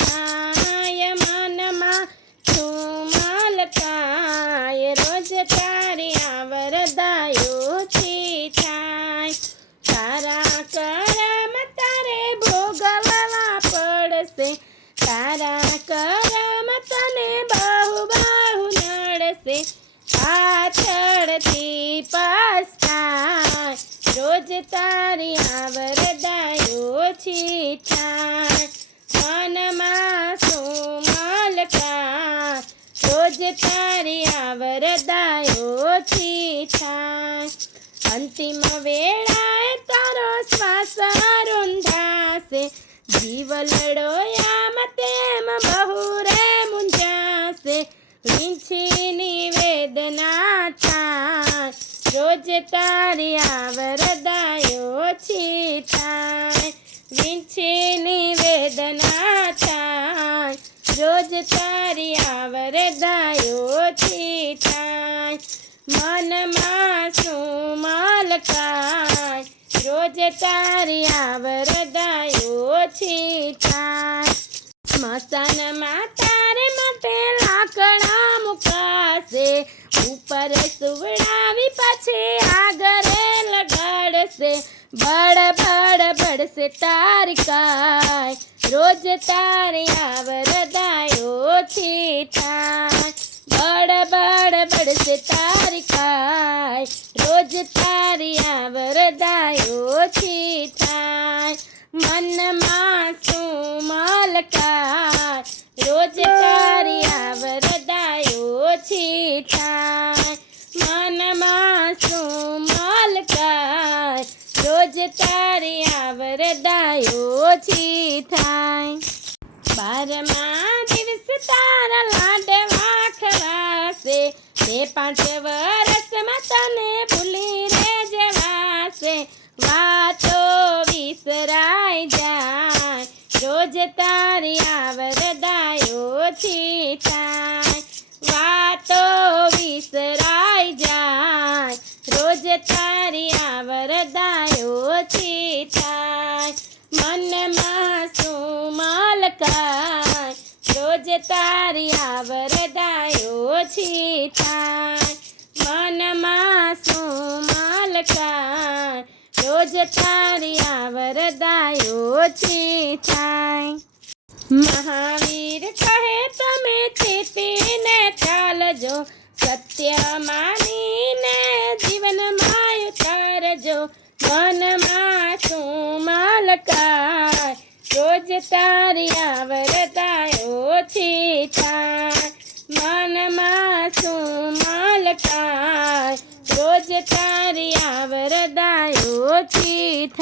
થાય મનમાં સુમલકાય રોજ તારી આવરદાયોથી થાય તારા કરમ તારે ભોગવવા પડશે તારા કરમ તને બહુ બહુ નડશે પાછળથી પસ્તાય રોજ તારી આવરદાયોથી થાય મનમાં સુમલકાય રોજ તારી આવરદાયોથી થાય અંતિમ વેળાએ તારો શ્વાસ રૂંધાશે જીવ લડોયામ તેમ બહુ રે મૂંઝાશે વીંછીની વેદના થાય રોજ તારી આવરદાયોથી થાય વીંછીની વેદના થાય રોજ તારી આવરદાયોથી થાય મનમાં સુમલકાય રોજ તારી આવરદાયોથી થાય સ્મશાનમાં તારે માટે લાકડા મુકાશે ઉપર સુવડાવી પછી આગળ લગાડશે બળ બળશે તારી કાય રોજ તારી આવરદાયોથી થાય બળ બળશે તારી કાય રોજ તારી આવરદાયોથી થાય મનમાં સુમલકાય રોજ તારી આવરદાયોથી થાય મનમાં સુમલકાય રોજ તારી આવરદાયોથી થાય 12મા દિવસ તારા લાડવા ખવાશે તે 5 વર્ષમાં તને ભૂલી રે જવાશે વાતો વિસરાઈ જાય રોજ તારી આવરદાયોથી થાય વાતો વિસરાઈ જાય રોજ તારી આવરદાયોથી થાય મનમાં સુમલકાય રોજ તારી આવરદાયોથી થાય મનમાં સુમલકાય રોજ તારી આવરદાયોથી થાય મહાવીર કહે તમે ચેતીને ચાલજો સત્ય માનીને જીવનમાં ઉતારજો મનમાં સુમલકાય રોજ તારી આવરદાયોથી થાય મનમાં સુમલકાય રોજ તારી આવરદાયોથી થાય।